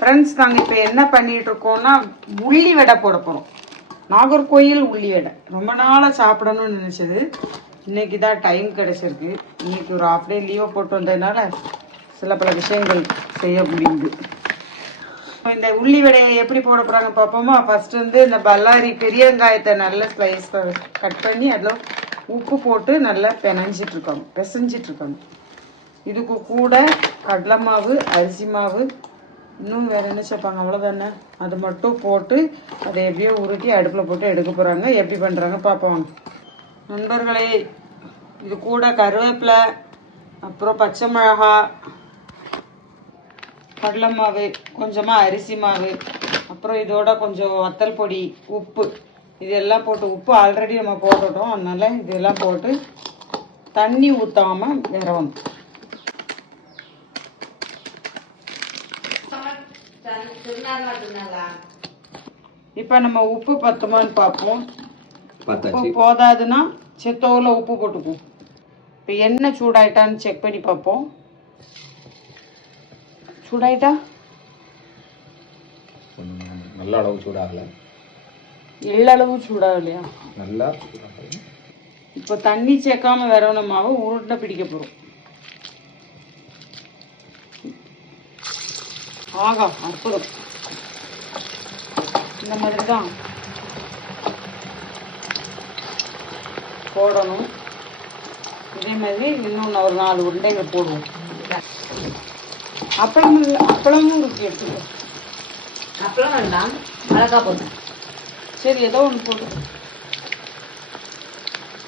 Friends நாங்கள் இப்போ என்ன பண்ணிட்டு இருக்கோம்னா உள்ளி வடை போட போகிறோம் நாகர்கோயில் உள்ளி வடை. ரொம்ப நாளாக சாப்பிடணும்னு நினச்சது. இன்னைக்கு தான் டைம் கிடச்சிருக்கு. இன்றைக்கி ஒரு ஹாஃப் டே லீவை போட்டு வந்ததுனால சில பல விஷயங்கள் செய்ய முடியுது. இந்த உள்ளி வடையை எப்படி போட போகிறாங்க பார்ப்போமா? ஃபஸ்ட்டு வந்து இந்த பல்லாரி பெரிய வெங்காயத்தை நல்ல ஸ்லைஸ் கட் பண்ணி அதில் உப்பு போட்டு நல்லா பிணைஞ்சிட்டு இருக்காங்க இதுக்கு கூட கடலை மாவு அரிசி மாவு இன்னும் வேறு என்ன சேர்ப்பாங்க? அவ்வளோதானே அது மட்டும் போட்டு அதை எப்படியோ உருட்டி அடுப்பில் போட்டு எடுக்க போகிறாங்க எப்படி பண்ணுறாங்க பார்ப்போம். நண்பர்களே இது கூட கருவேப்பிலை அப்புறம் பச்சை மிளகா கடலை மாவு கொஞ்சமாக அரிசி மாவு அப்புறம் இதோட கொஞ்சம் வத்தல் பொடி உப்பு. இதெல்லாம் போட்டு உப்பு ஆல்ரெடி நம்ம போட்டுட்டோம். அதனால் இதெல்லாம் போட்டு தண்ணி ஊற்றாமல் விரவணும் இப்போ நம்ம உப்பு பத்துமான்னு பார்ப்போம் உப்பு போதாதுன்னா செத்தோவில் உப்பு போட்டுக்குவோம் இப்போ எண்ணெய் சூடாயிட்டான்னு செக் பண்ணி பார்ப்போம் சூடாயிட்டா? நல்ல அளவு சூடாகல. எள்ளளவு சூடாகலையா? நல்லா இப்போ தண்ணி சேர்க்காம வரவன மாவு உருண்டை பிடிக்க போகிறோம் ஆகா அற்புதம். இந்த மாதிரி தான் போடணும். இதே மாதிரி இன்னொன்று ஒரு நாலு உருண்டைகள் போடுவோம். அப்பளம் அப்பளமும் இருக்கு எடுத்துக்கோ. அப்பளம் வேண்டாம் மிளகா போட்டேன் சரி ஏதோ ஒன்று போடு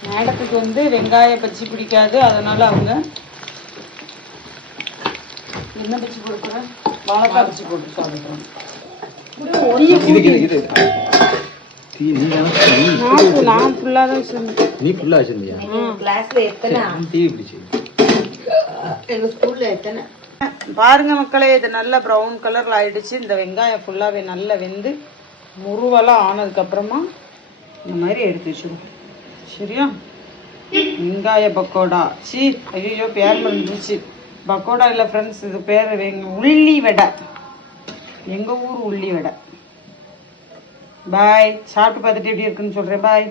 மேடத்துக்கு வந்து வெங்காய பச்சி பிடிக்காது அதனால அவங்க என்ன பச்சி கொடுக்குற வாழைக்காய் பச்சி போட்டு சாப்பிடுறோம் நான் நான் ஃபுல்லாக தான் சொன்னேன் நீ ஃபுல்லாக வச்சிருந்தியா கிளாஸ்ல எத்தனை டிவி பிடிச்சி எங்க ஸ்கூல்ல எத்தனை பாருங்க மக்களே இது நல்ல ப்ரௌன் கலர்ல ஆயிடுச்சு இந்த வெங்காயம் ஃபுல்லாகவே நல்லா வெந்து முருவெல்லாம் ஆனதுக்கப்புறமா இந்த மாதிரி எடுத்து வச்சிருவோம் சரியா வெங்காய பக்கோடா சி ஐயோ பேர் வந்துருச்சு பக்கோடா இல்லை ஃப்ரெண்ட்ஸ் இது பேர் உள்ளி வடை. எங்கள் ஊர் உள்ளி வடை. பாய் சாப்பிட்டு பார்த்துட்டு எப்படி இருக்குன்னு சொல்கிறேன் பாய்